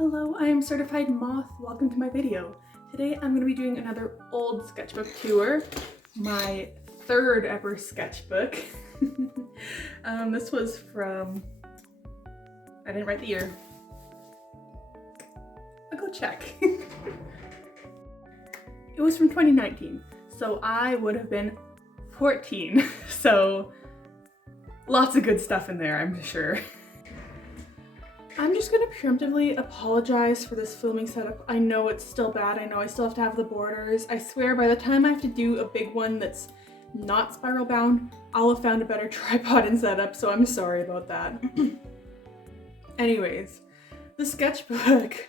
Hello, I am Certified Moth. Welcome to my video. Today I'm going to be doing another old sketchbook tour. My third ever sketchbook. This was from... I didn't write the year. I'll go check. It was from 2019, so I would have been 14. So lots of good stuff in there, I'm sure. I'm just gonna preemptively apologize for this filming setup. I know it's still bad. I know I still have to have the borders. I swear by the time I have to do a big one that's not spiral bound, I'll have found a better tripod and setup, so I'm sorry about that. Anyways, the sketchbook.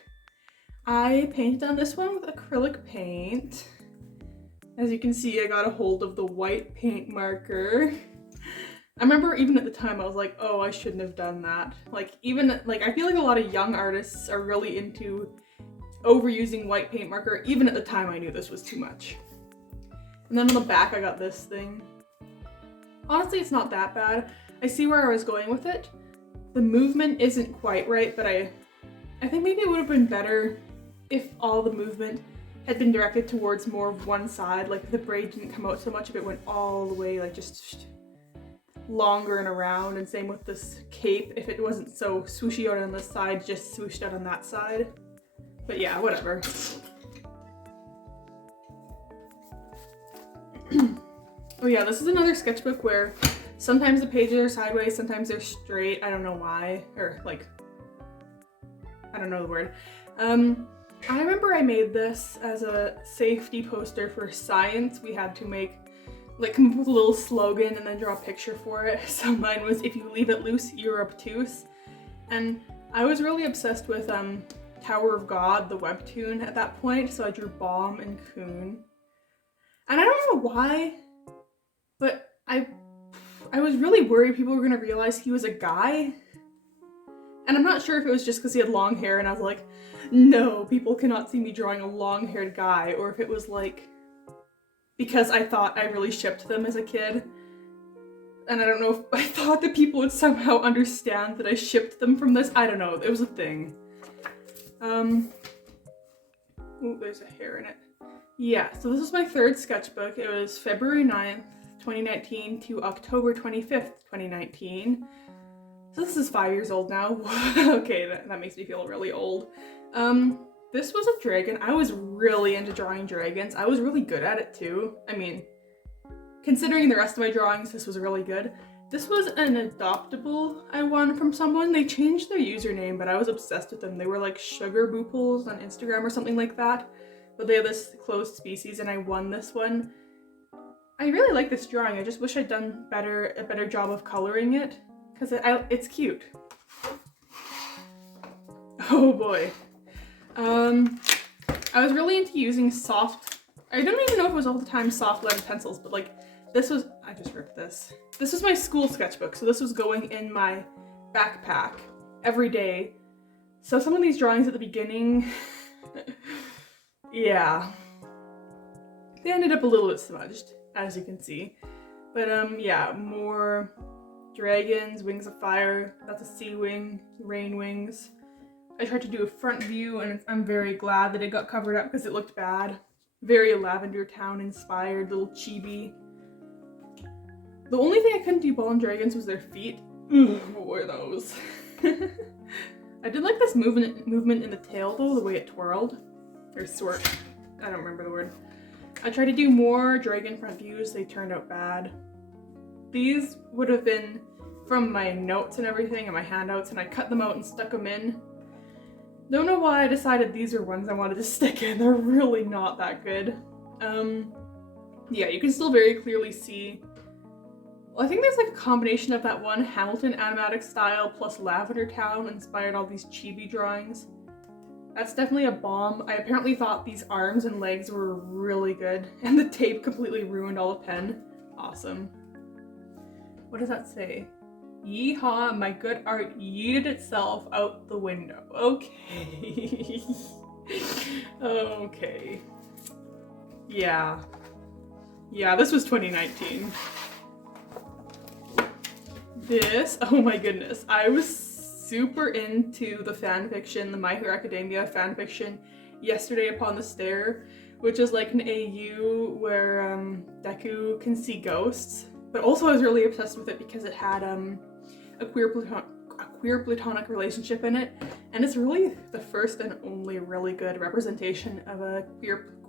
I painted on this one with acrylic paint. As you can see, I got a hold of the white paint marker. I remember even at the time I was like, oh, I shouldn't have done that. I feel like a lot of young artists are really into overusing white paint marker. Even at the time I knew this was too much. And then on the back I got this thing. Honestly, it's not that bad. I see where I was going with it. The movement isn't quite right, but I think maybe it would have been better if all the movement had been directed towards more of one side. Like the braid didn't come out so much if it went all the way, like just longer and around, and same with this cape. If it wasn't so swooshy out on this side, just swooshed out on that side. But yeah, whatever. Oh yeah, this is another sketchbook where sometimes the pages are sideways, sometimes they're straight. I don't know why, or like, I don't know the word. I remember I made this as a safety poster for science. We had to make come up with a little slogan and then draw a picture for it. So mine was, if you leave it loose, you're obtuse. And I was really obsessed with Tower of God, the webtoon at that point, so I drew Bomb and Coon. And I don't know why, but I was really worried people were gonna realize he was a guy. And I'm not sure if it was just because he had long hair and I was like, no, people cannot see me drawing a long-haired guy, or if it was like, because I thought I really shipped them as a kid. And I don't know if I thought that people would somehow understand that I shipped them from this. I don't know, it was a thing. Oh, there's a hair in it. Yeah, so this was my third sketchbook. It was February 9th, 2019 to October 25th, 2019. So this is 5 years old now. Okay, that makes me feel really old. This was a dragon. I was really into drawing dragons. I was really good at it too. I mean, considering the rest of my drawings, this was really good. This was an adoptable I won from someone. They changed their username, but I was obsessed with them. They were like Sugar Booples on Instagram or something like that. But they have this closed species and I won this one. I really like this drawing. I just wish I'd done a better job of coloring it, because it's cute. Oh boy. I was really into using I don't even know if it was all the time soft lead pencils, but like this was, I just ripped this. This was my school sketchbook, so this was going in my backpack every day. So some of these drawings at the beginning, yeah, they ended up a little bit smudged, as you can see. But yeah, more dragons, wings of fire, that's a sea wing, rain wings. I tried to do a front view and I'm very glad that it got covered up because it looked bad. Very Lavender Town inspired, little chibi. The only thing I couldn't do ball and dragons was their feet. Ooh, what were those? I did like this movement in the tail though, the way it twirled. Or swirled. I don't remember the word. I tried to do more dragon front views, they turned out bad. These would have been from my notes and everything and my handouts, and I cut them out and stuck them in. Don't know why I decided these are ones I wanted to stick in. They're really not that good. Yeah, you can still very clearly see. Well, I think there's like a combination of that one Hamilton animatic style plus Lavender Town inspired all these chibi drawings. That's definitely a bomb. I apparently thought these arms and legs were really good, and the tape completely ruined all the pen. Awesome. What does that say? Yeehaw, my good art yeeted itself out the window. Okay. Okay. Yeah. Yeah, this was 2019. This, oh my goodness. I was super into the fanfiction, the My Hero Academia fanfiction, Yesterday Upon the Stair, which is like an AU where Deku can see ghosts. But also I was really obsessed with it because it had a queer platonic relationship in it, and it's really the first and only really good representation of a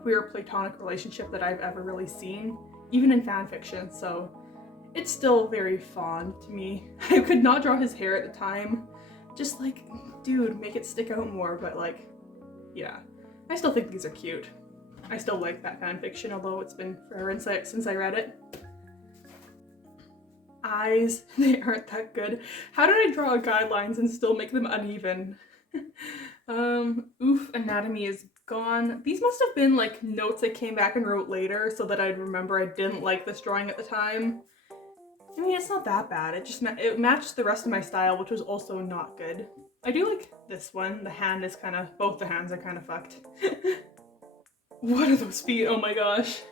queer platonic relationship that I've ever really seen, even in fanfiction, so it's still very fond to me. I could not draw his hair at the time, just like, dude, make it stick out more, but like, yeah. I still think these are cute. I still like that fanfiction, although it's been forever since I read it. Eyes, they aren't that good. How did I draw guidelines and still make them uneven? Oof, anatomy is gone. These must have been like notes I came back and wrote later so that I'd remember I didn't like this drawing at the time. I mean, it's not that bad. It just it matched the rest of my style, which was also not good. I do like this one. The hand is kind of, both the hands are kind of fucked. What are those feet? Oh my gosh.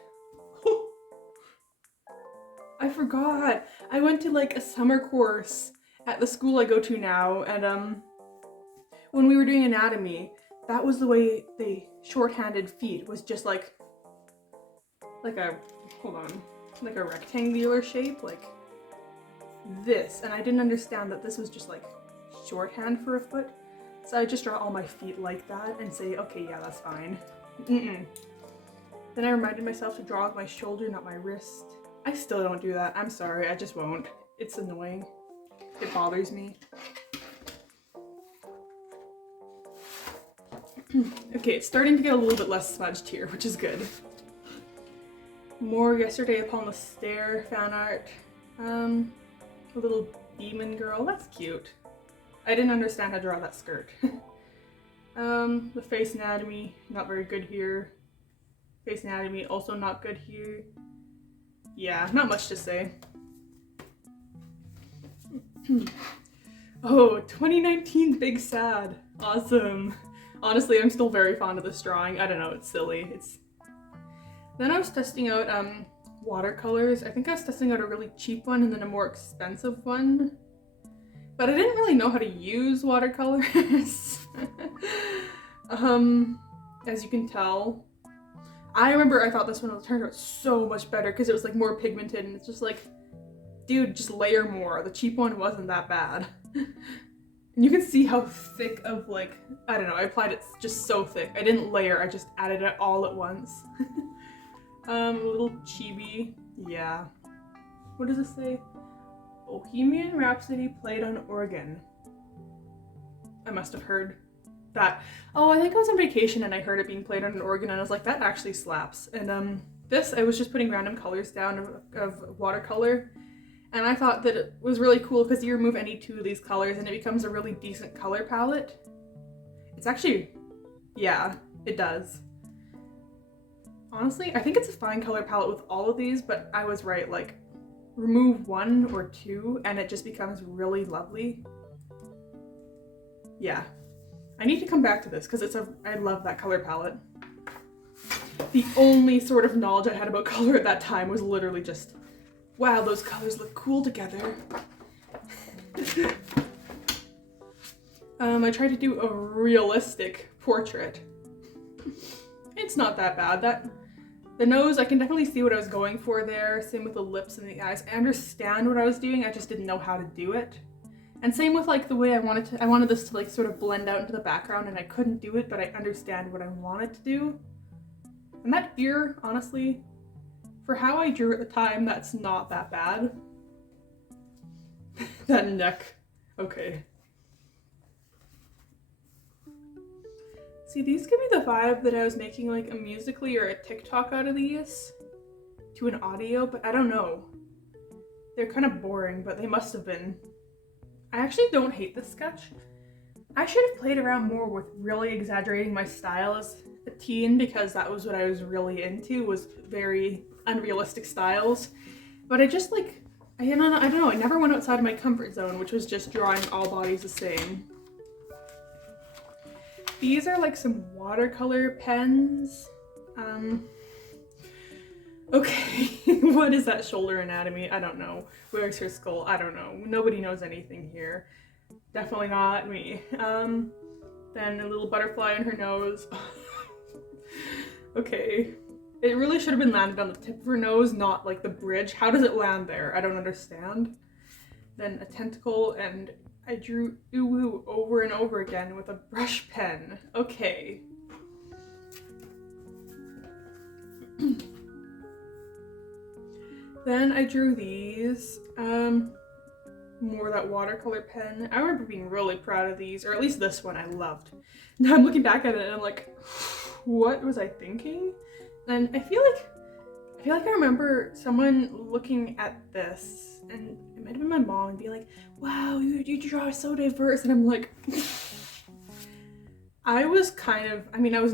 I forgot. I went to like a summer course at the school I go to now, and when we were doing anatomy, that was the way they shorthanded feet, was just like a, hold on, like a rectangular shape, like this. And I didn't understand that this was just like shorthand for a foot. So I just draw all my feet like that and say, okay, yeah, that's fine. Then I reminded myself to draw with my shoulder, not my wrist. I still don't do that. I'm sorry, I just won't. It's annoying. It bothers me. Okay, it's starting to get a little bit less smudged here, which is good. More Yesterday Upon the Stair fan art. A little demon girl, that's cute. I didn't understand how to draw that skirt. The face anatomy, not very good here. Face anatomy, also not good here. Yeah, not much to say. Oh, 2019 Big Sad. Awesome. Honestly, I'm still very fond of this drawing. I don't know, it's silly. Then I was testing out watercolors. I think I was testing out a really cheap one and then a more expensive one. But I didn't really know how to use watercolors. As you can tell. I remember I thought this one turned out so much better because it was like more pigmented, and it's just like, dude, just layer more. The cheap one wasn't that bad. And you can see how thick of like, I don't know, I applied it just so thick. I didn't layer, I just added it all at once. A little chibi, yeah. What does it say? Bohemian Rhapsody played on organ. I must have heard that. Oh, I think I was on vacation and I heard it being played on an organ and I was like, that actually slaps. And this, I was just putting random colors down of watercolor, and I thought that it was really cool because you remove any two of these colors and it becomes a really decent color palette. It's actually, yeah, it does. Honestly, I think it's a fine color palette with all of these, but I was right, like, remove one or two and it just becomes really lovely. Yeah. I need to come back to this because I love that color palette. The only sort of knowledge I had about color at that time was literally just, wow, those colors look cool together. I tried to do a realistic portrait. It's not that bad. The nose, I can definitely see what I was going for there. Same with the lips and the eyes. I understand what I was doing, I just didn't know how to do it. And same with like the way I wanted this to like sort of blend out into the background, and I couldn't do it, but I understand what I wanted to do. And that ear, honestly, for how I drew at the time, that's not that bad. That neck, okay. See, these give me the vibe that I was making like a Musical.ly or a TikTok out of these to an audio, but I don't know. They're kind of boring, but they must have been. I actually don't hate this sketch. I should have played around more with really exaggerating my style as a teen, because that was what I was really into, was very unrealistic styles. But I just like, I don't know, I never went outside of my comfort zone, which was just drawing all bodies the same. These are like some watercolor pens. Okay, what is that shoulder anatomy? I don't know. Where's her skull? I don't know. Nobody knows anything here. Definitely not me. Then a little butterfly in her nose. Okay. It really should have been landed on the tip of her nose, not like the bridge. How does it land there? I don't understand. Then a tentacle, and I drew uwu over and over again with a brush pen. Okay. Then I drew these. More that watercolor pen. I remember being really proud of these, or at least this one I loved. Now I'm looking back at it and I'm like, what was I thinking? And I feel like I remember someone looking at this, and it might have been my mom, and be like, wow, you draw so diverse. And I'm like, I was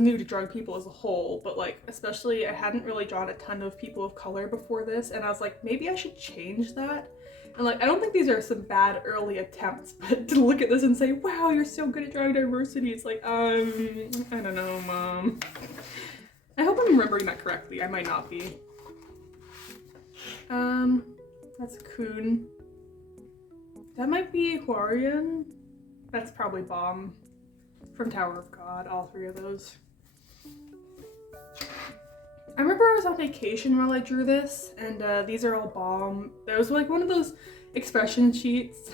new to drawing people as a whole, but like, especially I hadn't really drawn a ton of people of color before this, and I was like, maybe I should change that. And like, I don't think these are some bad early attempts, but to look at this and say, wow, you're so good at drawing diversity, it's like, I don't know, Mom. I hope I'm remembering that correctly. I might not be. That's a coon. That might be Huarian. That's probably Bomb from Tower of God, all three of those. I remember I was on vacation while I drew this, and these are all Bomb. That was like one of those expression sheets.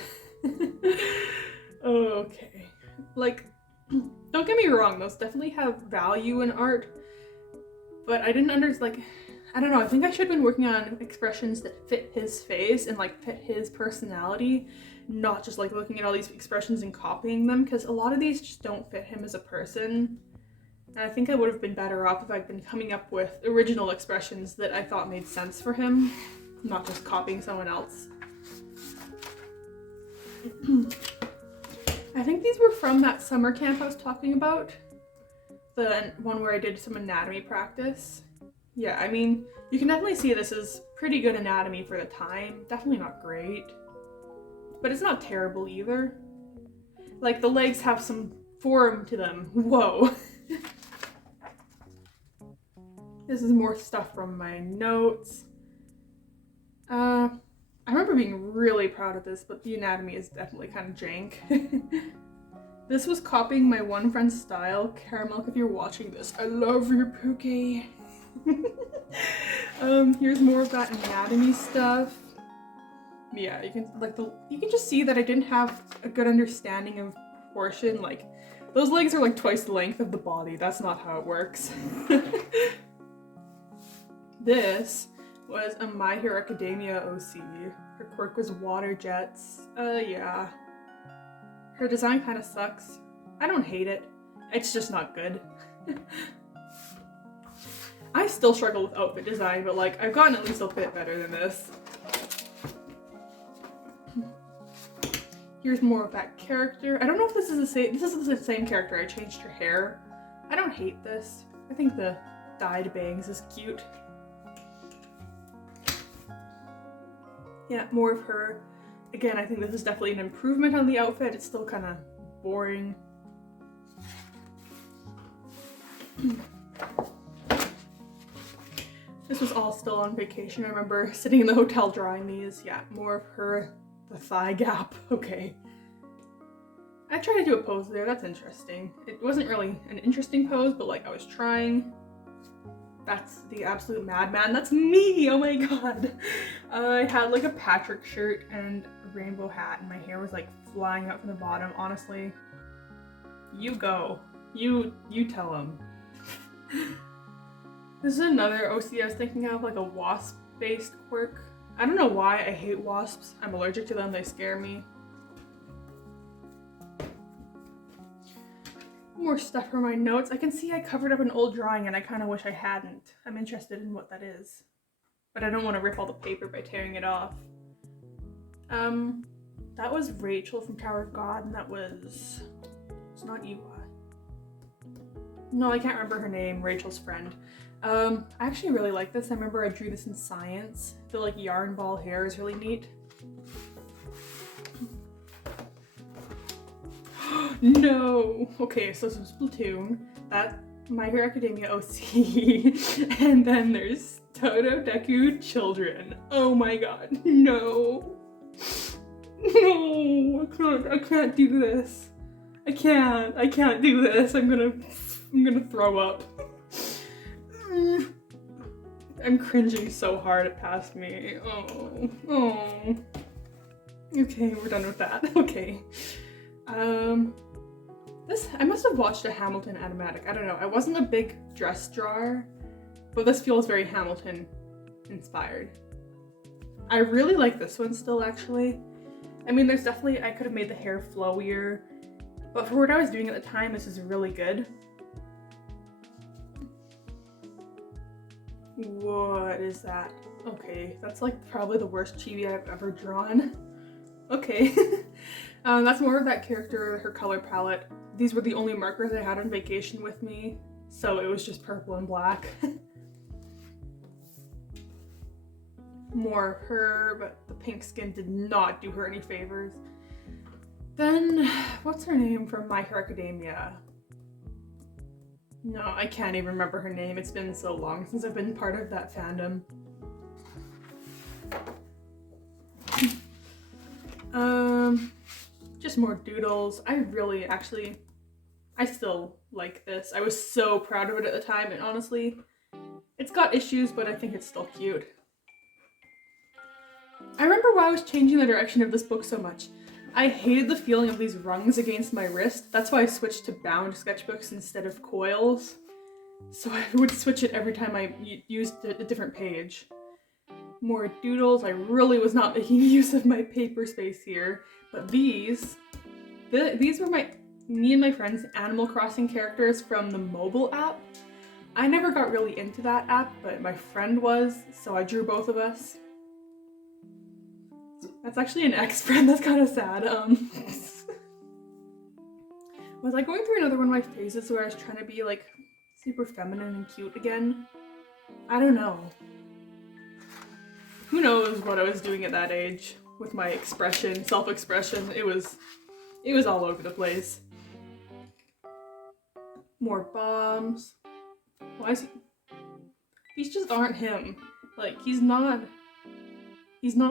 Okay. Like, don't get me wrong, those definitely have value in art, but I didn't I don't know, I think I should have been working on expressions that fit his face and like fit his personality, not just like looking at all these expressions and copying them, because a lot of these just don't fit him as a person. And I think I would have been better off if I'd been coming up with original expressions that I thought made sense for him, not just copying someone else. I think these were from that summer camp I was talking about. The one where I did some anatomy practice. Yeah, I mean, you can definitely see this is pretty good anatomy for the time. Definitely not great, but it's not terrible either. Like, the legs have some form to them. Whoa. This is more stuff from my notes. I remember being really proud of this, but the anatomy is definitely kind of jank. This was copying my one friend's style. Caramel, if you're watching this, I love your Pookie. Here's more of that anatomy stuff. Yeah, you can just see that I didn't have a good understanding of proportion. Like, those legs are like twice the length of the body. That's not how it works. This was a My Hero Academia OC. Her quirk was water jets. Yeah. Her design kind of sucks. I don't hate it. It's just not good. I still struggle with outfit design, but like, I've gotten at least a bit better than this. Here's more of that character. I don't know if this is the same character. I changed her hair. I don't hate this. I think the dyed bangs is cute. Yeah, more of her. Again, I think this is definitely an improvement on the outfit. It's still kind of boring. This was all still on vacation. I remember sitting in the hotel drawing these. Yeah, more of her. The thigh gap. Okay. I tried to do a pose there. That's interesting. It wasn't really an interesting pose, but like, I was trying. That's the absolute madman. That's me! Oh my god. I had like a Patrick shirt and a rainbow hat, and my hair was like flying out from the bottom. Honestly, you go. You tell him. This is another OC I was thinking of, like a wasp-based quirk. I don't know why I hate wasps. I'm allergic to them. They scare me. More stuff from my notes. I can see I covered up an old drawing and I kind of wish I hadn't. I'm interested in what that is, but I don't want to rip all the paper by tearing it off. That was Rachel from Tower of God, and it's not Eva. No, I can't remember her name. Rachel's friend. I actually really like this. I remember I drew this in science. The like yarn ball hair is really neat. No! Okay, so some Splatoon, that My Hero Academia OC, and then there's Todo Deku Children. Oh my god, no! No, I can't do this. I can't do this. I'm gonna throw up. I'm cringing so hard it passed me. Oh. Okay, we're done with that. Okay. I must have watched a Hamilton animatic. I don't know. I wasn't a big dress drawer, but this feels very Hamilton inspired. I really like this one still, actually. I mean, there's definitely, I could have made the hair flowier, but for what I was doing at the time, this is really good. What is that? Okay, that's like probably the worst chibi I've ever drawn. Okay. That's more of that character, her color palette. These were the only markers I had on vacation with me, so it was just purple and black. More of her, but the pink skin did not do her any favors. Then, what's her name from My Hero Academia? No, I can't even remember her name. It's been so long since I've been part of that fandom. Just more doodles. I still like this. I was so proud of it at the time, and honestly, it's got issues, but I think it's still cute. I remember why I was changing the direction of this book so much. I hated the feeling of these rungs against my wrist. That's why I switched to bound sketchbooks instead of coils. So I would switch it every time I used a different page. More doodles. I really was not making use of my paper space here. But these were me and my friend's Animal Crossing characters from the mobile app. I never got really into that app, but my friend was, so I drew both of us. That's actually an ex-friend, that's kind of sad. Was I going through another one of my phases where I was trying to be like super feminine and cute again? I don't know. Who knows what I was doing at that age with my expression, self-expression. It was all over the place. More bombs. Why is he? These just aren't him. Like, he's not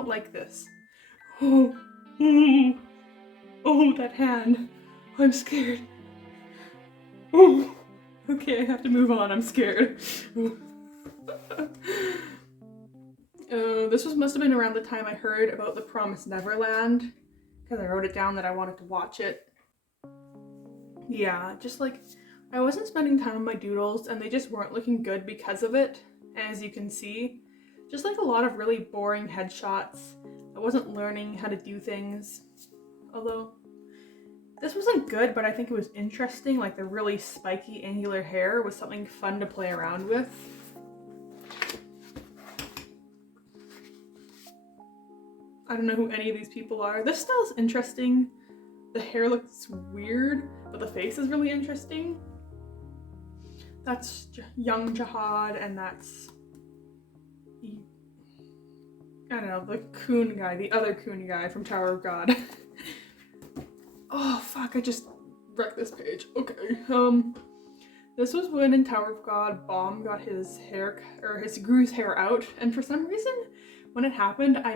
like this. Oh, that hand. I'm scared. Oh, okay, I have to move on. I'm scared. This must have been around the time I heard about The Promised Neverland, because I wrote it down that I wanted to watch it. Yeah, just like, I wasn't spending time on my doodles, and they just weren't looking good because of it, as you can see. Just like a lot of really boring headshots. I wasn't learning how to do things. Although, this wasn't good, but I think it was interesting. Like the really spiky, angular hair was something fun to play around with. I don't know who any of these people are. This style's interesting. The hair looks weird, but the face is really interesting. That's young Jihad, and that's... I don't know, the coon guy, the other coon guy from Tower of God. Oh, fuck, I just wrecked this page. Okay, this was when in Tower of God, Baum got his hair, or grew his hair out, and for some reason, when it happened, I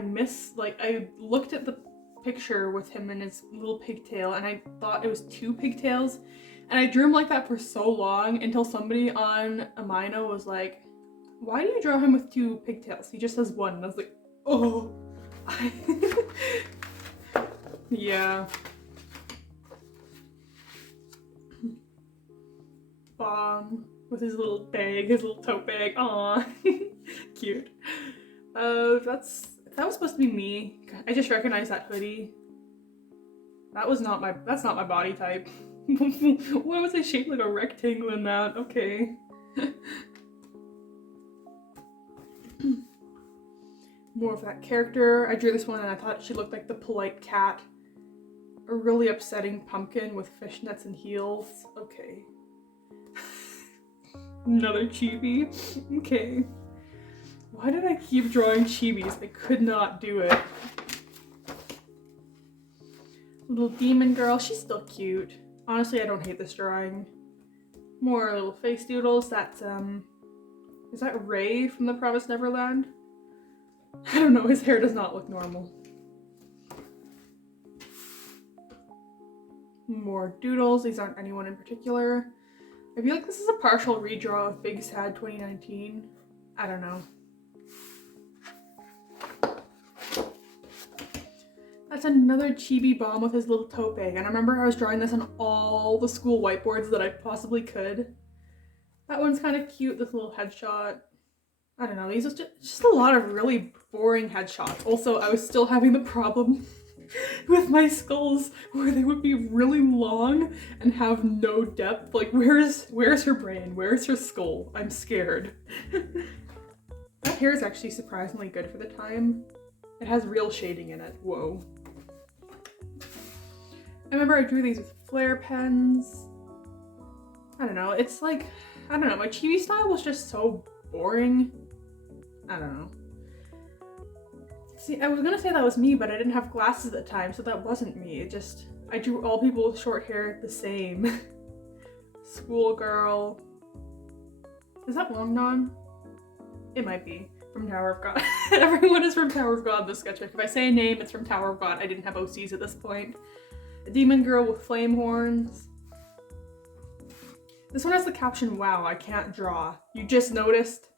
looked at the picture with him and his little pigtail, and I thought it was 2 pigtails, and I drew him like that for so long until somebody on Amino was like, why do you draw him with 2 pigtails? He just has 1, and I was like, oh. Yeah. Bomb with his little bag, his little tote bag. Aw, cute. That was supposed to be me. I just recognized that hoodie. That's not my body type. Why was I shaped like a rectangle in that? Okay. More of that character. I drew this one and I thought she looked like the polite cat. A really upsetting pumpkin with fishnets and heels. Okay. Another chibi. Okay. Why did I keep drawing chibis? I could not do it. Little demon girl. She's still cute. Honestly, I don't hate this drawing. More little face doodles. That's, is that Ray from The Promised Neverland? I don't know, his hair does not look normal. More doodles. These aren't anyone in particular. I feel like this is a partial redraw of Big Sad 2019. I don't know. That's another chibi bomb with his little tote bag. And I remember I was drawing this on all the school whiteboards that I possibly could. That one's kind of cute, this little headshot. I don't know, these are just a lot of really boring headshots. Also, I was still having the problem with my skulls where they would be really long and have no depth. Like, where's her brain? Where's her skull? I'm scared. That hair is actually surprisingly good for the time. It has real shading in it. Whoa. I remember I drew these with flare pens. I don't know, it's like, I don't know, my chibi style was just so boring. I don't know. See, I was gonna say that was me, but I didn't have glasses at the time, so that wasn't me. It just, I drew all people with short hair the same. Schoolgirl. Is that Long Dawn? It might be. From Tower of God. Everyone is from Tower of God in this sketchbook. If I say a name, it's from Tower of God. I didn't have OCs at this point. A demon girl with flame horns. This one has the caption, "Wow, I can't draw. You just noticed?"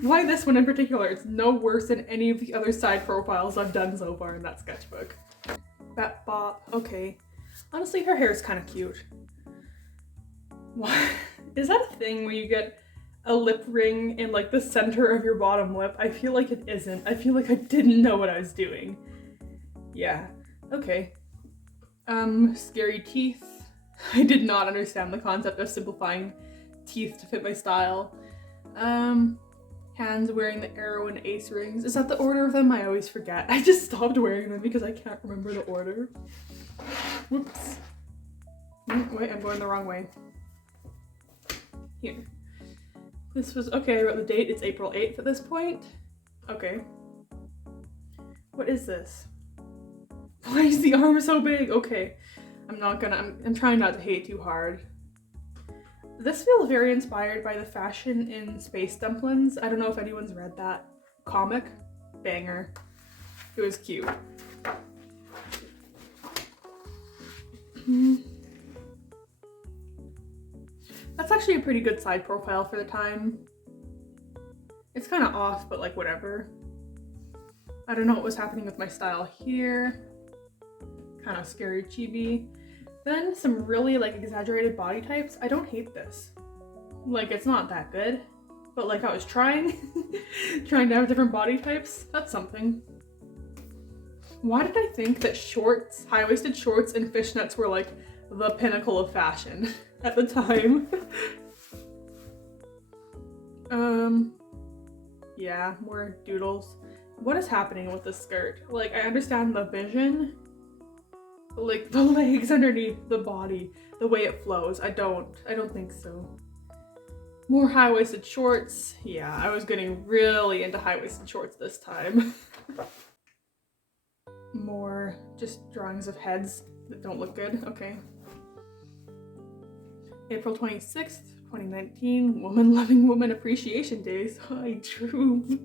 Why this one in particular? It's no worse than any of the other side profiles I've done so far in that sketchbook. Bat Bop, okay. Honestly, her hair is kind of cute. What? Is that a thing where you get a lip ring in like the center of your bottom lip? I feel like it isn't. I feel like I didn't know what I was doing. Yeah, okay. Scary teeth. I did not understand the concept of simplifying teeth to fit my style. Hands wearing the arrow and ace rings. Is that the order of them? I always forget. I just stopped wearing them because I can't remember the order. Whoops. Wait, I'm going the wrong way. Here. This was, okay, I wrote the date. It's April 8th at this point. Okay. What is this? Why is the arm so big? Okay. I'm trying not to hate too hard. This feels very inspired by the fashion in Space Dumplings. I don't know if anyone's read that comic. Banger. It was cute. That's actually a pretty good side profile for the time. It's kind of off, but like whatever. I don't know what was happening with my style here. Kind of scary chibi. Then some really like exaggerated body types. I don't hate this. Like, it's not that good, but like I was trying trying to have different body types. That's something. Why did I think that shorts, high-waisted shorts and fishnets were like the pinnacle of fashion at the time? Yeah, more doodles. What is happening with this skirt? Like, I understand the vision, like the legs underneath the body, the way it flows. I don't think so. More high-waisted shorts. Yeah, I was getting really into high-waisted shorts this time. More just drawings of heads that don't look good. Okay. April 26th, 2019, Woman Loving Woman Appreciation Days. I drew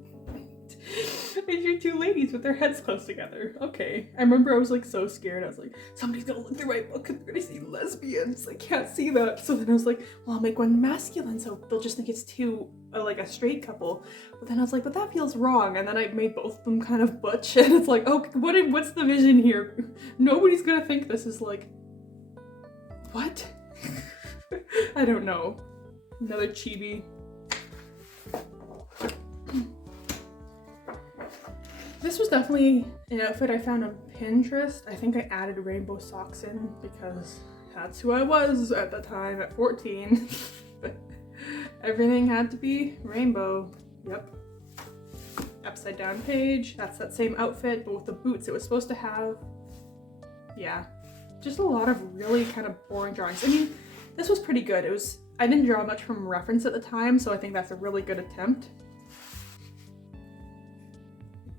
two ladies with their heads close together. Okay. I remember I was like so scared. I was like, somebody's gonna look through my book and they're gonna see lesbians. I can't see that. So then I was like, well, I'll make one masculine so they'll just think it's two, like a straight couple. But then I was like, but that feels wrong. And then I made both of them kind of butch. And it's like, oh, what's the vision here? Nobody's gonna think this is like, what? I don't know. Another chibi. This was definitely an outfit I found on Pinterest. I think I added rainbow socks in because that's who I was at the time at 14. Everything had to be rainbow. Yep. Upside down page. That's that same outfit, but with the boots it was supposed to have. Yeah. Just a lot of really kind of boring drawings. I mean, this was pretty good. I didn't draw much from reference at the time, so I think that's a really good attempt.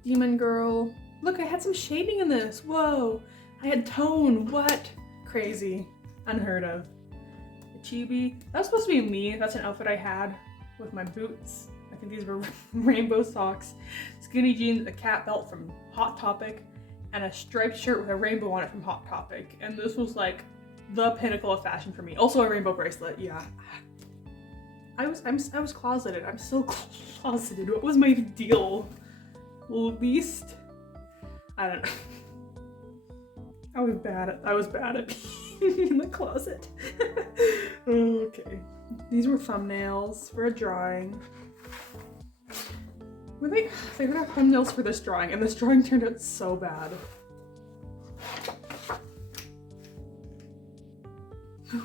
Demon girl. Look, I had some shading in this. Whoa. I had tone. What? Crazy. Unheard of. The chibi. That was supposed to be me. That's an outfit I had with my boots. I think these were rainbow socks. Skinny jeans, a cat belt from Hot Topic, and a striped shirt with a rainbow on it from Hot Topic. And this was like the pinnacle of fashion for me. Also a rainbow bracelet, yeah. I was closeted. I'm still closeted. What was my deal? Least, I don't know. I was bad at being in the closet. Okay. These were thumbnails for a drawing. Were they were thumbnails for this drawing, and this drawing turned out so bad.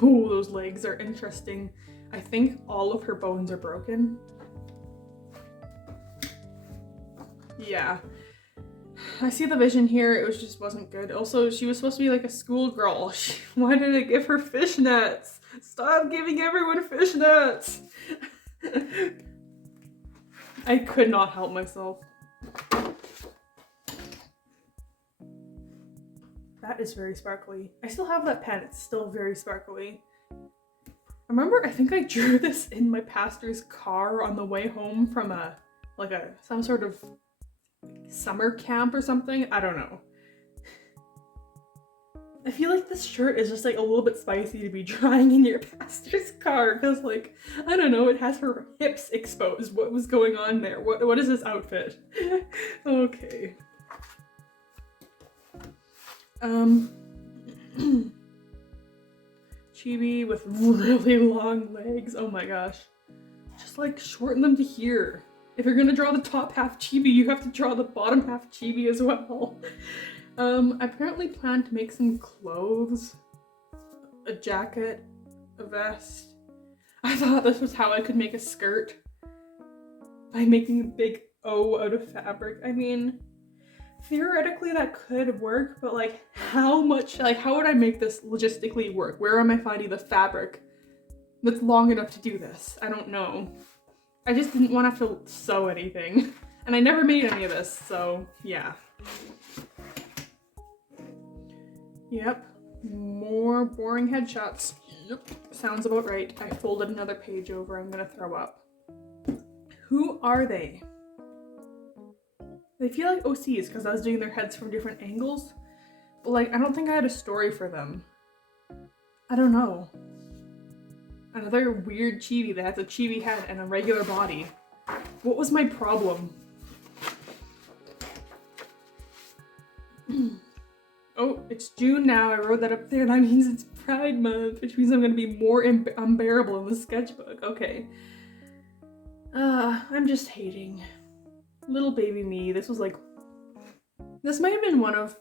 Oh, those legs are interesting. I think all of her bones are broken. Yeah. I see the vision here, it just wasn't good. Also, she was supposed to be like a schoolgirl. Why did I give her fishnets? Stop giving everyone fishnets! I could not help myself. That is very sparkly. I still have that pen, it's still very sparkly. I think I drew this in my pastor's car on the way home from some sort of summer camp or something. I don't know. I feel like this shirt is just like a little bit spicy to be drawing in your pastor's car because like, I don't know, it has her hips exposed. What was going on there? What is this outfit? Okay. Chibi with really long legs. Oh my gosh. Just like shorten them to here. If you're gonna draw the top half chibi, you have to draw the bottom half chibi as well. I apparently plan to make some clothes, a jacket, a vest. I thought this was how I could make a skirt by making a big O out of fabric. I mean, theoretically that could work, but like how would I make this logistically work? Where am I finding the fabric that's long enough to do this? I don't know. I just didn't want to have to sew anything. And I never made any of this, so yeah. Yep, more boring headshots. Yep, sounds about right. I folded another page over, I'm gonna throw up. Who are they? They feel like OCs because I was doing their heads from different angles. But like, I don't think I had a story for them. I don't know. Another weird chibi that has a chibi head and a regular body. What was my problem? Oh, it's June now. I wrote that up there. That means it's Pride Month, which means I'm gonna be more unbearable in the sketchbook. Okay. I'm just hating. Little baby me. This might have been one of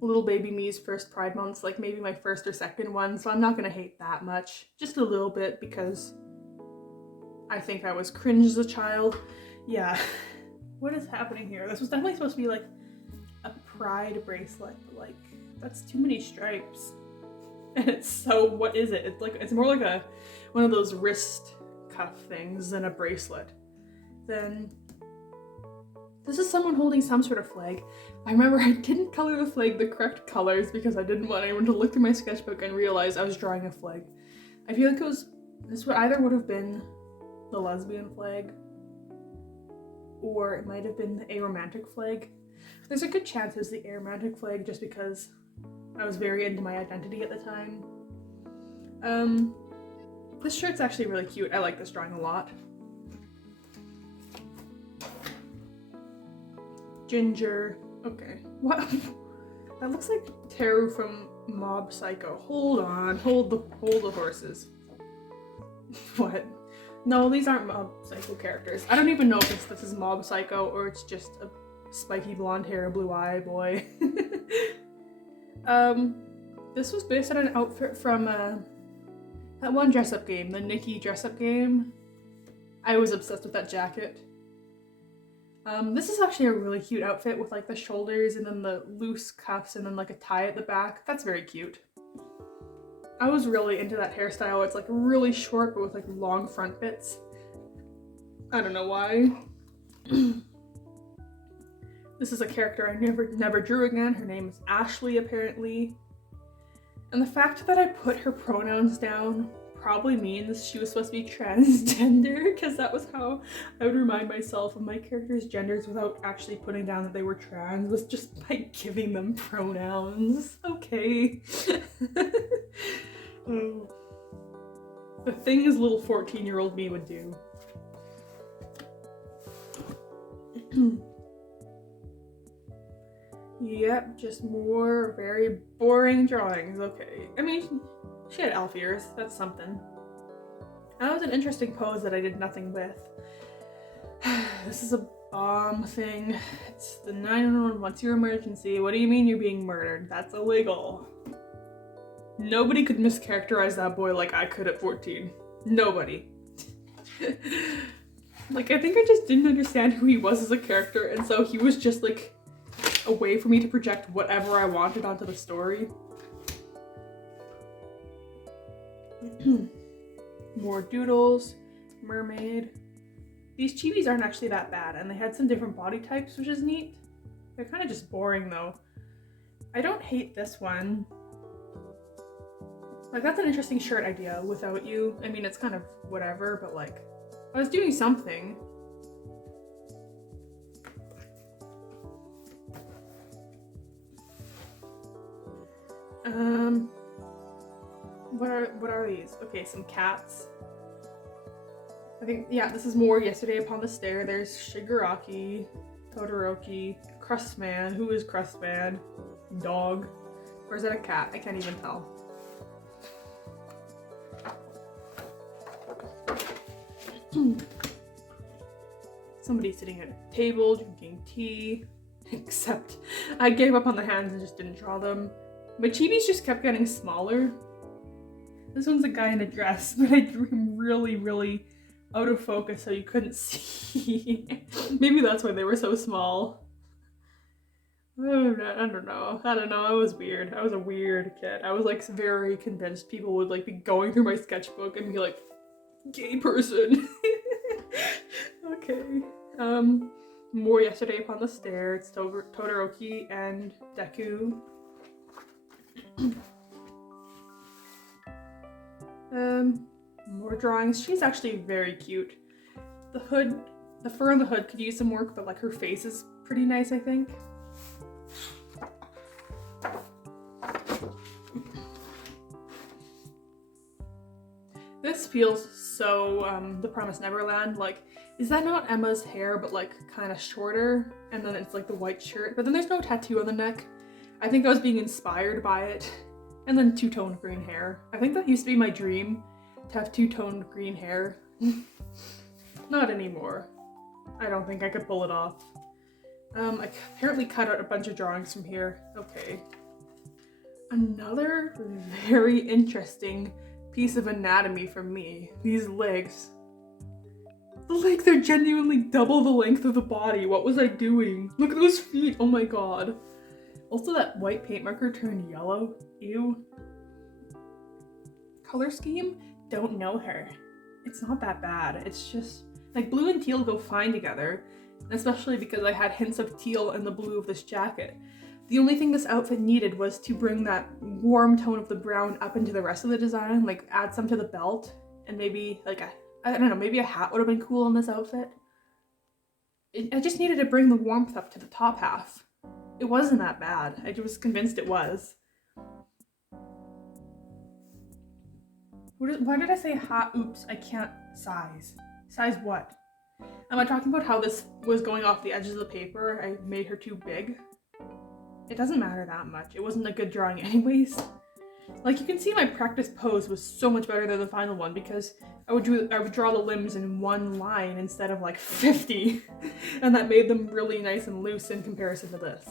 little baby me's first Pride months, like maybe my first or second one, so I'm not gonna hate that much. Just a little bit because I think I was cringe as a child. Yeah. What is happening here? This was definitely supposed to be like a pride bracelet, but like that's too many stripes. And it's so, what is it? It's more like one of those wrist cuff things than a bracelet. Then this is someone holding some sort of flag. I remember I didn't color the flag the correct colors because I didn't want anyone to look through my sketchbook and realize I was drawing a flag. I feel like this would have been the lesbian flag, or it might have been the aromantic flag. There's a good chance it's the aromantic flag just because I was very into my identity at the time. This shirt's actually really cute. I like this drawing a lot. Ginger. Okay. What? That looks like Teru from Mob Psycho. Hold on. Hold the horses. What? No, these aren't Mob Psycho characters. I don't even know if this is Mob Psycho or it's just a spiky blonde hair, blue eye boy. This was based on an outfit from that one dress-up game, the Nikki dress-up game. I was obsessed with that jacket. This is actually a really cute outfit with like the shoulders and then the loose cuffs and then like a tie at the back. That's very cute. I was really into that hairstyle. It's like really short but with like long front bits. I don't know why. This is a character I never drew again. Her name is Ashley apparently. And the fact that I put her pronouns down probably means she was supposed to be transgender, because that was how I would remind myself of my character's genders without actually putting down that they were trans, was just by giving them pronouns. Okay. Oh. The things little 14-year-old me would do. Yep, just more very boring drawings. Okay. I mean, she had elf ears. That's something. That was an interesting pose that I did nothing with. This is a bomb thing. It's the 911. What's your emergency? What do you mean you're being murdered? That's illegal. Nobody could mischaracterize that boy like I could at 14. Nobody. Like, I think I just didn't understand who he was as a character, and so he was just like a way for me to project whatever I wanted onto the story. More doodles, mermaid. These chibis aren't actually that bad, and they had some different body types, which is neat. They're kind of just boring though. I don't hate this one. Like, that's an interesting shirt idea without you. I mean, it's kind of whatever, but like, I was doing something. What are these? Okay, some cats. I think, yeah, this is more Yesterday Upon the Stair. There's Shigaraki, Todoroki, Crustman. Who is Crustman? Dog. Or is that a cat? I can't even tell. Somebody sitting at a table drinking tea. Except I gave up on the hands and just didn't draw them. My chibis just kept getting smaller. This one's a guy in a dress, but I drew him really, really out of focus so you couldn't see. Maybe that's why they were so small. Oh, I don't know. I was weird. I was a weird kid. I was like very convinced people would like be going through my sketchbook and be like, gay person. Okay. More Yesterday Upon the Stair. It's Todoroki and Deku. More drawings. She's actually very cute. The fur on the hood could use some work, but like her face is pretty nice, I think. This feels so The Promised Neverland. Like, is that not Emma's hair, but like kind of shorter? And then it's like the white shirt, but then there's no tattoo on the neck. I think I was being inspired by it. And then two-toned green hair. I think that used to be my dream, to have two-toned green hair. Not anymore. I don't think I could pull it off. I apparently cut out a bunch of drawings from here. Okay. Another very interesting piece of anatomy from me. These legs. The legs are genuinely double the length of the body. What was I doing? Look at those feet. Oh my god. Also, that white paint marker turned yellow. Ew. Color scheme? Don't know her. It's not that bad. It's just, like, blue and teal go fine together. Especially because I had hints of teal in the blue of this jacket. The only thing this outfit needed was to bring that warm tone of the brown up into the rest of the design, like add some to the belt, and maybe like I don't know, maybe a hat would have been cool in this outfit. I just needed to bring the warmth up to the top half. It wasn't that bad. I was convinced it was. Why did I say hat? Oops, I can't size. Size what? Am I talking about how this was going off the edges of the paper? I made her too big? It doesn't matter that much. It wasn't a good drawing anyways. Like, you can see my practice pose was so much better than the final one because I would draw the limbs in one line instead of like 50. And that made them really nice and loose in comparison to this.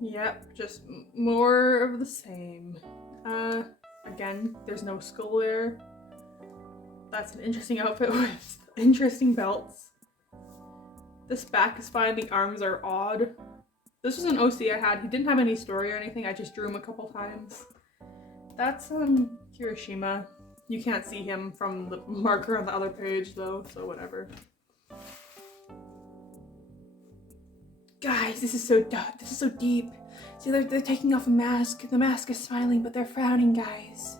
Yep, just more of the same. Again, there's no skull there. That's an interesting outfit with interesting belts. This back is fine, the arms are odd. This was an OC I had. He didn't have any story or anything, I just drew him a couple times. That's Kirishima. You can't see him from the marker on the other page though, so whatever. Guys, this is so deep. See, they're taking off a mask. The mask is smiling, but they're frowning, guys.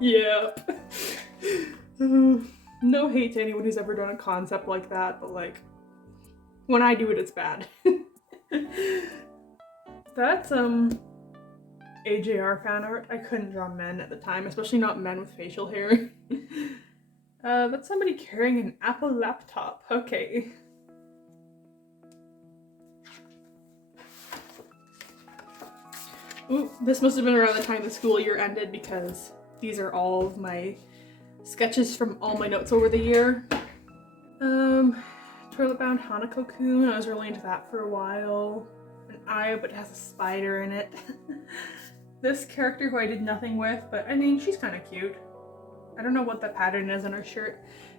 Yep. No hate to anyone who's ever done a concept like that, but like, when I do it, it's bad. That's AJR fan art. I couldn't draw men at the time, especially not men with facial hair. That's somebody carrying an Apple laptop. Okay. Ooh, this must have been around the time the school year ended because these are all of my sketches from all my notes over the year. Toilet Bound Hanako-kun. I was really into that for a while. An eye, but it has a spider in it. This character who I did nothing with, but I mean, she's kind of cute. I don't know what that pattern is on her shirt.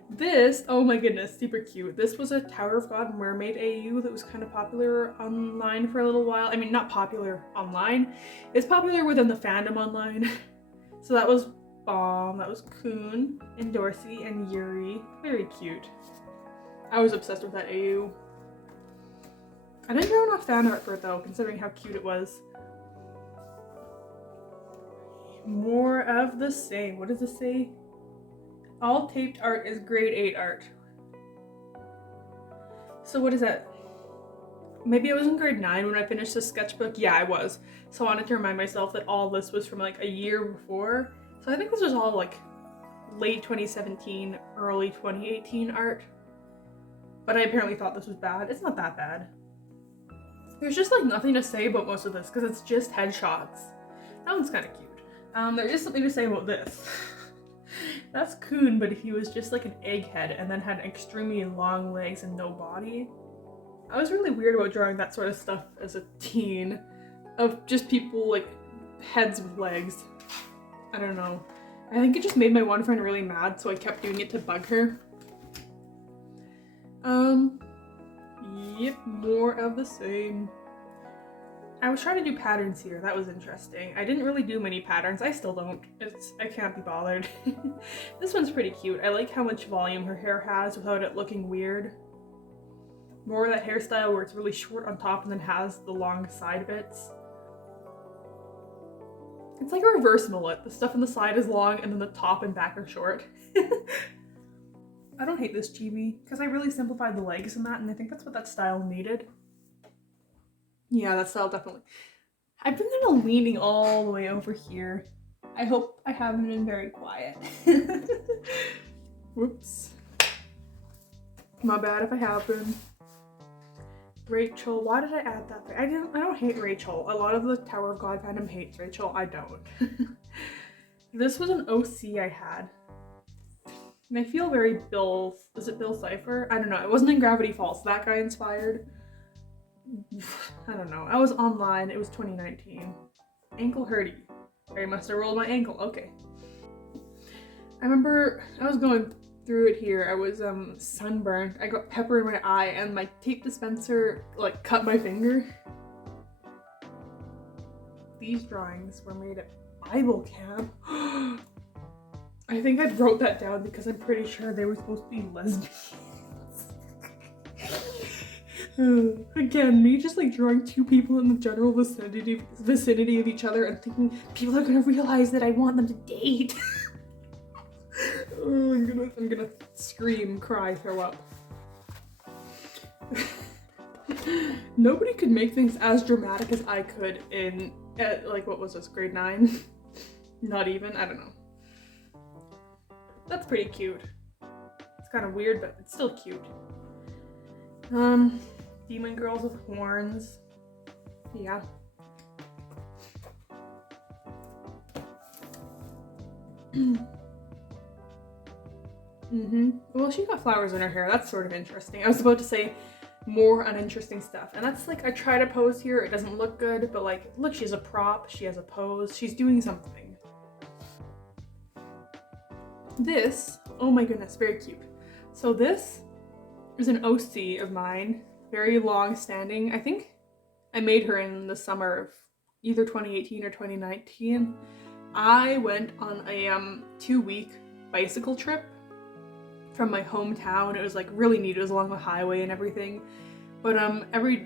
This, oh my goodness, super cute. This was a Tower of God mermaid AU that was kind of popular online for a little while. I mean, not popular online. It's popular within the fandom online. So that was Bomb, that was Kun, and Dorsey, and Yuri. Very cute. I was obsessed with that AU. I didn't draw enough fan art for it though, considering how cute it was. More of the same. What does this say? All taped art is grade 8 art. So what is that? Maybe I was in grade 9 when I finished the sketchbook. Yeah, I was. So I wanted to remind myself that all this was from like a year before. So I think this was all like late 2017, early 2018 art. But I apparently thought this was bad. It's not that bad. There's just like nothing to say about most of this because it's just headshots. That one's kind of cute. There is something to say about this. That's Kun, but he was just like an egghead and then had extremely long legs and no body. I was really weird about drawing that sort of stuff as a teen, of just people like heads with legs. I don't know. I think it just made my one friend really mad, so I kept doing it to bug her. Yep, more of the same. I was trying to do patterns here. That was interesting. I didn't really do many patterns. I still don't. I can't be bothered. This one's pretty cute. I like how much volume her hair has without it looking weird. More of that hairstyle where it's really short on top and then has the long side bits. It's like a reverse mullet. The stuff on the side is long and then the top and back are short. I don't hate this chibi because I really simplified the legs in that, and I think that's what that style needed. Yeah, that style definitely. I've been kind of leaning all the way over here. I hope I haven't been very quiet. Whoops. My bad if I have been. Rachel, why did I add that? I don't hate Rachel. A lot of the Tower of God fandom hates Rachel. I don't. This was an OC I had. And I feel very is it Bill Cipher? I don't know. It wasn't in Gravity Falls. That guy inspired. I don't know. I was online. It was 2019. Ankle hurty. I must have rolled my ankle. Okay. I remember I was going through it here. I was sunburned. I got pepper in my eye and my tape dispenser like cut my finger. These drawings were made at Bible camp. I think I wrote that down because I'm pretty sure they were supposed to be lesbians. Again, me just like drawing two people in the general vicinity of each other and thinking people are gonna realize that I want them to date. Oh, I'm gonna scream, cry, throw up. Nobody could make things as dramatic as I could in like what was this, grade 9? Not even, I don't know. That's pretty cute. It's kind of weird, but it's still cute. Demon girls with horns. Yeah. Well, she got flowers in her hair. That's sort of interesting. I was about to say more uninteresting stuff. And that's like, I try to pose here. It doesn't look good, but like, look, she has a prop. She has a pose. She's doing something. This, oh my goodness, very cute. So this is an OC of mine. Very long standing. I think I made her in the summer of either 2018 or 2019. I went on a 2-week bicycle trip from my hometown. It was like really neat. It was along the highway and everything. But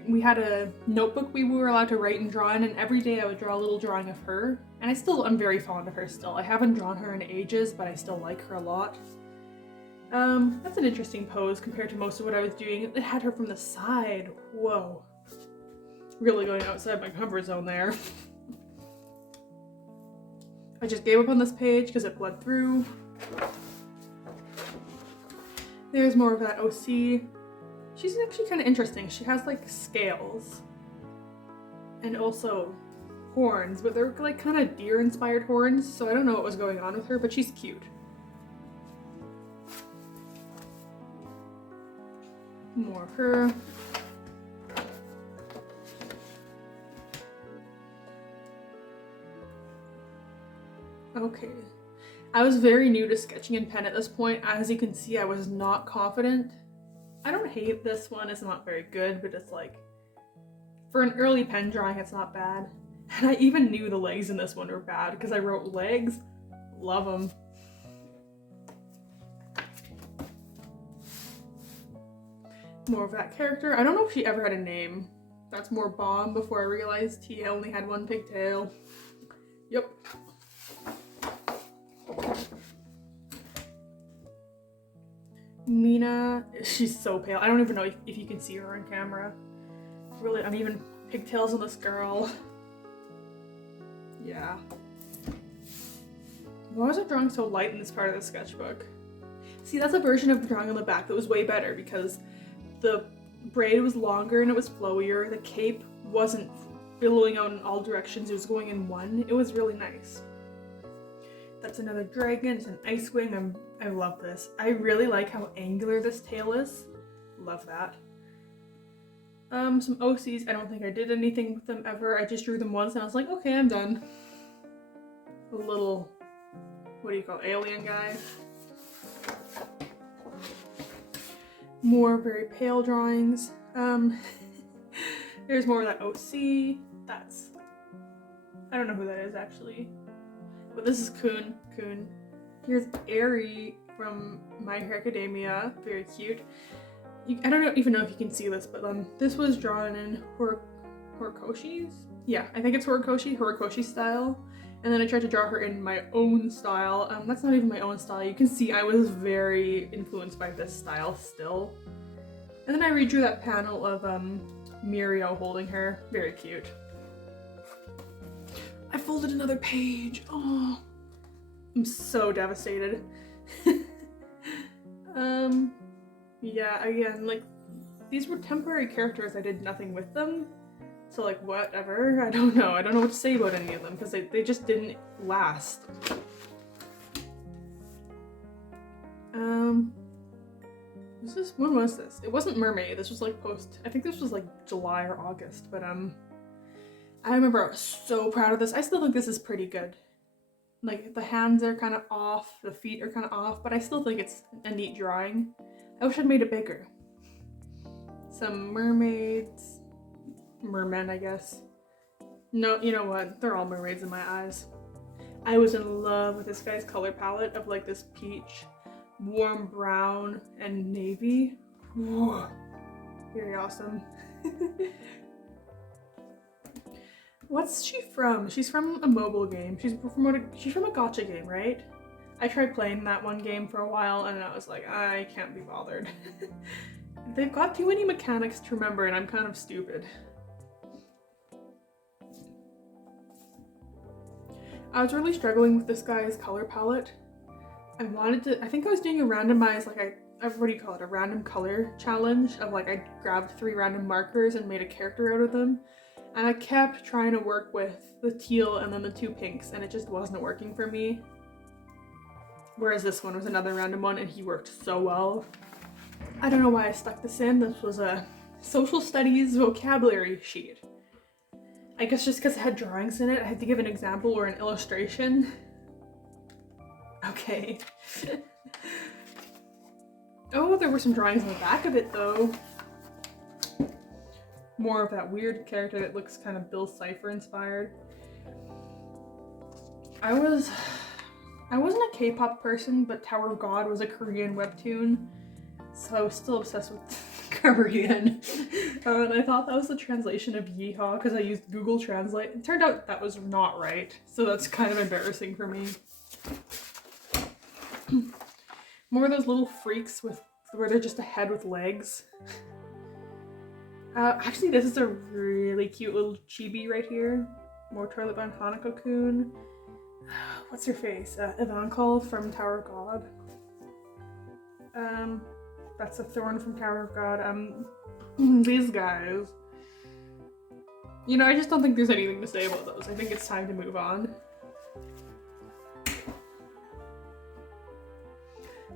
we had a notebook we were allowed to write and draw in, and every day I would draw a little drawing of her. And I'm very fond of her still. I haven't drawn her in ages, but I still like her a lot. That's an interesting pose compared to most of what I was doing. It had her from the side. Whoa. Really going outside my comfort zone there. I just gave up on this page because it bled through. There's more of that OC. She's actually kind of interesting. She has like scales and also horns, but they're like kind of deer inspired horns, so I don't know what was going on with her, but she's cute. More of her. Okay. I was very new to sketching in pen at this point. As you can see, I was not confident. I don't hate this one, it's not very good, but it's like, for an early pen drawing, it's not bad. And I even knew the legs in this one were bad because I wrote legs. Love them. More of that character. I don't know if she ever had a name. That's more Bomb before I realized he only had one pigtail. Yep. Mina, she's so pale. I don't even know if you can see her on camera. Really, I'm even pigtails on this girl. Yeah. Why was I drawing so light in this part of the sketchbook? See, that's a version of drawing on the back that was way better because the braid was longer and it was flowier. The cape wasn't billowing out in all directions. It was going in one. It was really nice. That's another dragon. It's an ice wing. I love this. I really like how angular this tail is. Love that. Some OCs. I don't think I did anything with them ever. I just drew them once and I was like, okay, I'm done. A little, what do you call it, alien guy. More very pale drawings. There's more of that OC. I don't know who that is actually. But this is Kun. Here's Eri from My Hero Academia. Very cute. I don't even know if you can see this, but this was drawn in Horikoshi's? Yeah, I think it's Horikoshi style. And then I tried to draw her in my own style. That's not even my own style. You can see I was very influenced by this style still. And then I redrew that panel of Mirio holding her. Very cute. I folded another page. Oh, I'm so devastated. Yeah, again, like, these were temporary characters. I did nothing with them. So, like, whatever. I don't know. I don't know what to say about any of them because they just didn't last. When was this? It wasn't Mermaid. This was like I think this was like July or August, but I remember I was so proud of this. I still think this is pretty good. Like, the hands are kind of off, the feet are kind of off, but I still think it's a neat drawing. I wish I'd made it bigger. Some mermaids. Mermen, I guess. No, you know what? They're all mermaids in my eyes. I was in love with this guy's color palette of like this peach, warm brown, and navy. Whoa. Very awesome. What's she from? She's from a mobile game. She's from a gacha game, right? I tried playing that one game for a while and I was like, I can't be bothered. They've got too many mechanics to remember and I'm kind of stupid. I was really struggling with this guy's color palette. I think I was doing a randomized, like what do you call it? A random color challenge of like, I grabbed 3 random markers and made a character out of them. And I kept trying to work with the teal and then the 2 pinks and it just wasn't working for me. Whereas this one was another random one and he worked so well. I don't know why I stuck this in. This was a social studies vocabulary sheet. I guess just because it had drawings in it, I had to give an example or an illustration. Okay. Oh, there were some drawings on the back of it though. More of that weird character that looks kind of Bill Cipher inspired. I wasn't a K-pop person, but Tower of God was a Korean webtoon, so I was still obsessed with Korean. And I thought that was the translation of yeehaw because I used Google Translate. It turned out that was not right, so that's kind of embarrassing for me. More of those little freaks where they're just a head with legs. Actually, this is a really cute little chibi right here. More Toilet Bound Hanako-kun. What's her face? Ivankov from Tower of God. That's a Thorn from Tower of God. These guys. You know, I just don't think there's anything to say about those. I think it's time to move on.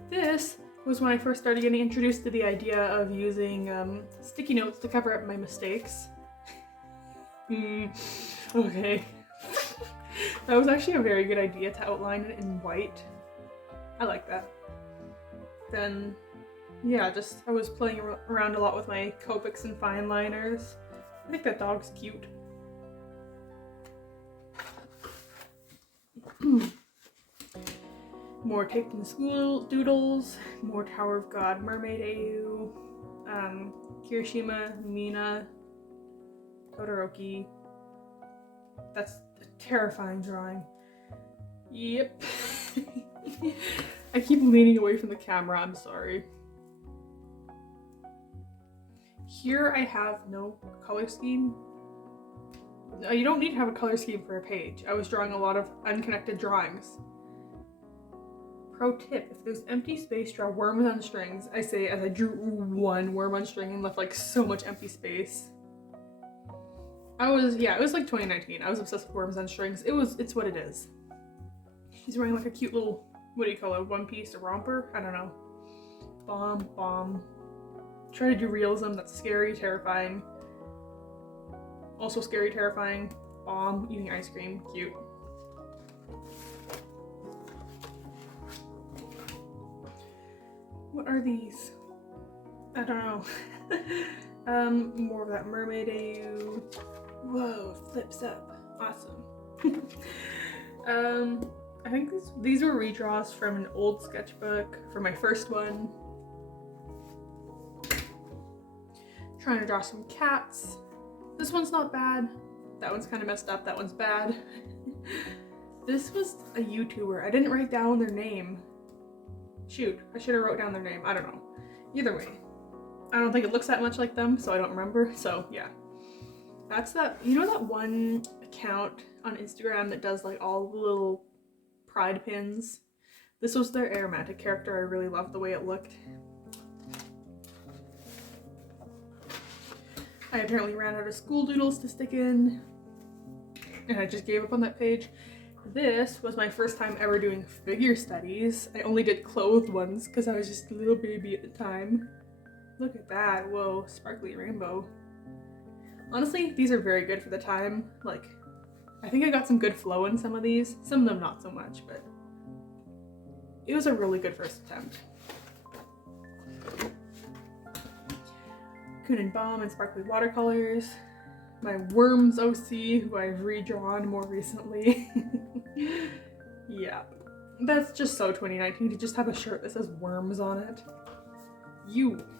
This was when I first started getting introduced to the idea of using sticky notes to cover up my mistakes. Okay. That was actually a very good idea to outline it in white. I like that. Then, yeah, I was playing around a lot with my Copics and fine liners. I think that dog's cute. More Taped in School doodles, more Tower of God Mermaid AU, Kirishima, Mina, Todoroki. That's a terrifying drawing. Yep. I keep leaning away from the camera, I'm sorry. Here I have no color scheme. You don't need to have a color scheme for a page. I was drawing a lot of unconnected drawings. Pro tip, if there's empty space, draw worms on strings. I say as I drew one worm on string and left like so much empty space. It was like 2019. I was obsessed with worms on strings. It's what it is. He's wearing like a cute little, what do you call it, one piece, a romper? I don't know. Bomb. Try to do realism, that's scary, terrifying. Also scary, terrifying. Bomb, eating ice cream, cute. What are these? I don't know. More of that mermaid AU. Whoa, flips up. Awesome. I think these were redraws from an old sketchbook for my first one. Trying to draw some cats. This one's not bad. That one's kind of messed up. That one's bad. This was a YouTuber. I didn't write down their name. Shoot, I should have wrote down their name. I don't know. Either way, I don't think it looks that much like them, so I don't remember. So yeah, that's that. You know that one account on Instagram that does like all the little pride pins? This was their aromatic character. I really loved the way it looked. I apparently ran out of school doodles to stick in, and I just gave up on that page. This was my first time ever doing figure studies. I only did clothed ones because I was just a little baby at the time. Look at that. Whoa, sparkly rainbow. Honestly, these are very good for the time. Like, I think I got some good flow in some of these. Some of them not so much, but it was a really good first attempt. Kun and Bomb and sparkly watercolors. My Worms OC, who I've redrawn more recently. Yeah, that's just so 2019 to just have a shirt that says worms on it.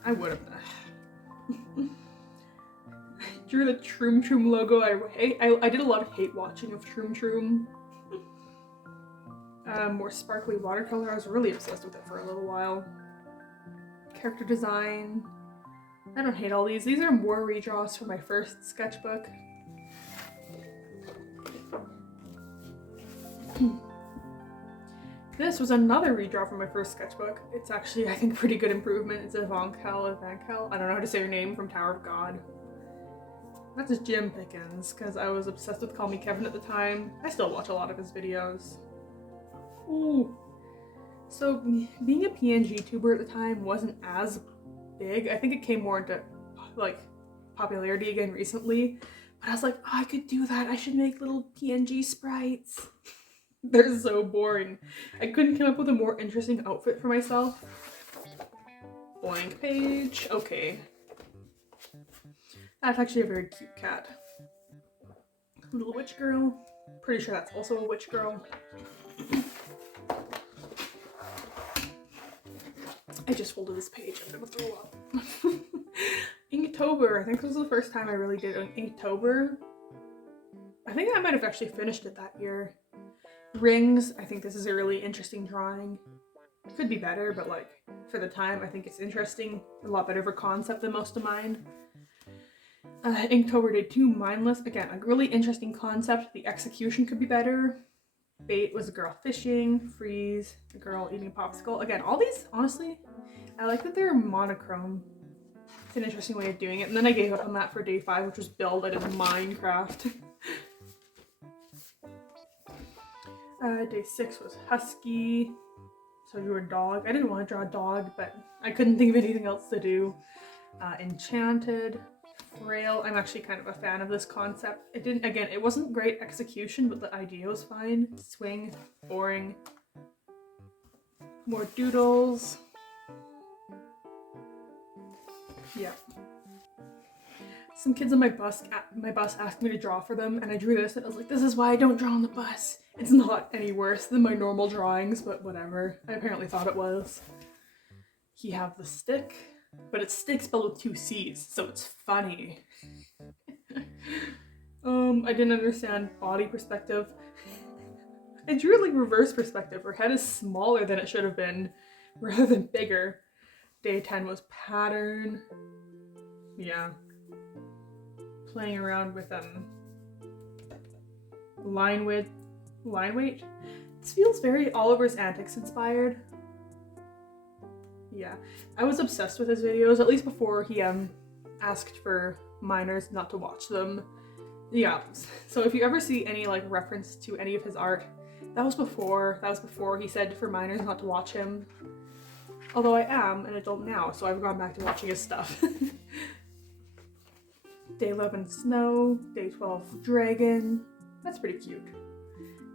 I would have. Drew the Troom Troom logo. I did a lot of hate watching of Troom Troom. More sparkly watercolor. I was really obsessed with it for a little while. Character design. I don't hate all these. These are more redraws from my first sketchbook. This was another redraw from my first sketchbook. It's actually, I think, pretty good improvement. It's Ivankov. I don't know how to say her name, from Tower of God. That's just Jim Pickens, because I was obsessed with Call Me Kevin at the time. I still watch a lot of his videos. Ooh. So, being a PNG tuber at the time wasn't as big. I think it came more into, like, popularity again recently. But I was like, oh, I could do that. I should make little PNG sprites. They're so boring. I couldn't come up with a more interesting outfit for myself. Blank page. Okay. That's actually a very cute cat. Little witch girl. Pretty sure that's also a witch girl. I just folded this page. I'm gonna throw up. Inktober, I think this was the first time I really did an Inktober. I think I might have actually finished it that year. Rings, I think this is a really interesting drawing. It could be better, but like for the time, I think it's interesting. A lot better of a concept than most of mine. Inktober did 2 Mindless. Again, a really interesting concept. The execution could be better. Bait was a girl fishing. Freeze, a girl eating a popsicle. Again, all these, honestly, I like that they're monochrome. It's an interesting way of doing it. And then I gave up on that for day 5, which was build. I did Minecraft. Day 6 was husky. So I drew a dog. I didn't want to draw a dog, but I couldn't think of anything else to do. Enchanted. Frail. I'm actually kind of a fan of this concept. It wasn't great execution, but the idea was fine. Swing. Boring. More doodles. Yeah. Some kids on my bus asked me to draw for them, and I drew this, and I was like, this is why I don't draw on the bus. It's not any worse than my normal drawings, but whatever. I apparently thought it was. He have the stick, but it's stick spelled with 2 C's, so it's funny. I didn't understand body perspective. I drew like reverse perspective. Her head is smaller than it should have been, rather than bigger. Day 10 was pattern. Yeah. Playing around with line weight. This feels very Oliver's Antics inspired. Yeah, I was obsessed with his videos, at least before he asked for minors not to watch them. Yeah, so if you ever see any like reference to any of his art, that was before he said for minors not to watch him. Although I am an adult now, so I've gone back to watching his stuff. Day 11, snow. Day 12, dragon. That's pretty cute.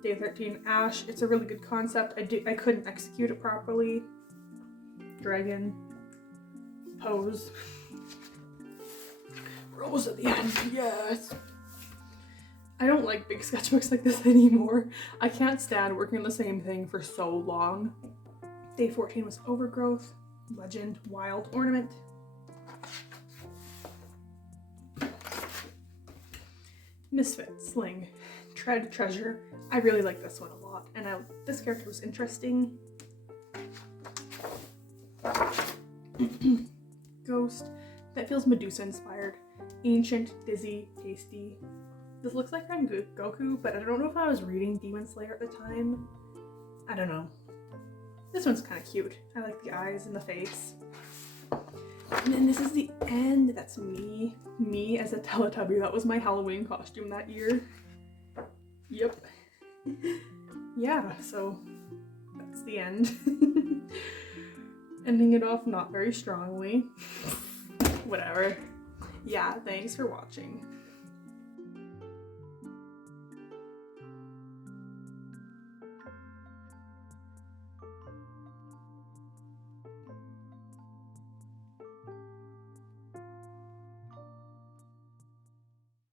Day 13, ash. It's a really good concept. I couldn't execute it properly. Dragon. Pose. Rose at the end, yes! I don't like big sketchbooks like this anymore. I can't stand working on the same thing for so long. Day 14 was overgrowth. Legend, wild ornament. Misfit, sling, tread, treasure. I really like this one a lot, and this character was interesting. Ghost, that feels Medusa inspired. Ancient, dizzy, tasty. This looks like Goku, but I don't know if I was reading Demon Slayer at the time. I don't know. This one's kind of cute. I like the eyes and the face. And then this is the end. That's me. Me as a Teletubby. That was my Halloween costume that year. Yep. Yeah, so that's the end. Ending it off not very strongly. Whatever. Yeah, thanks for watching.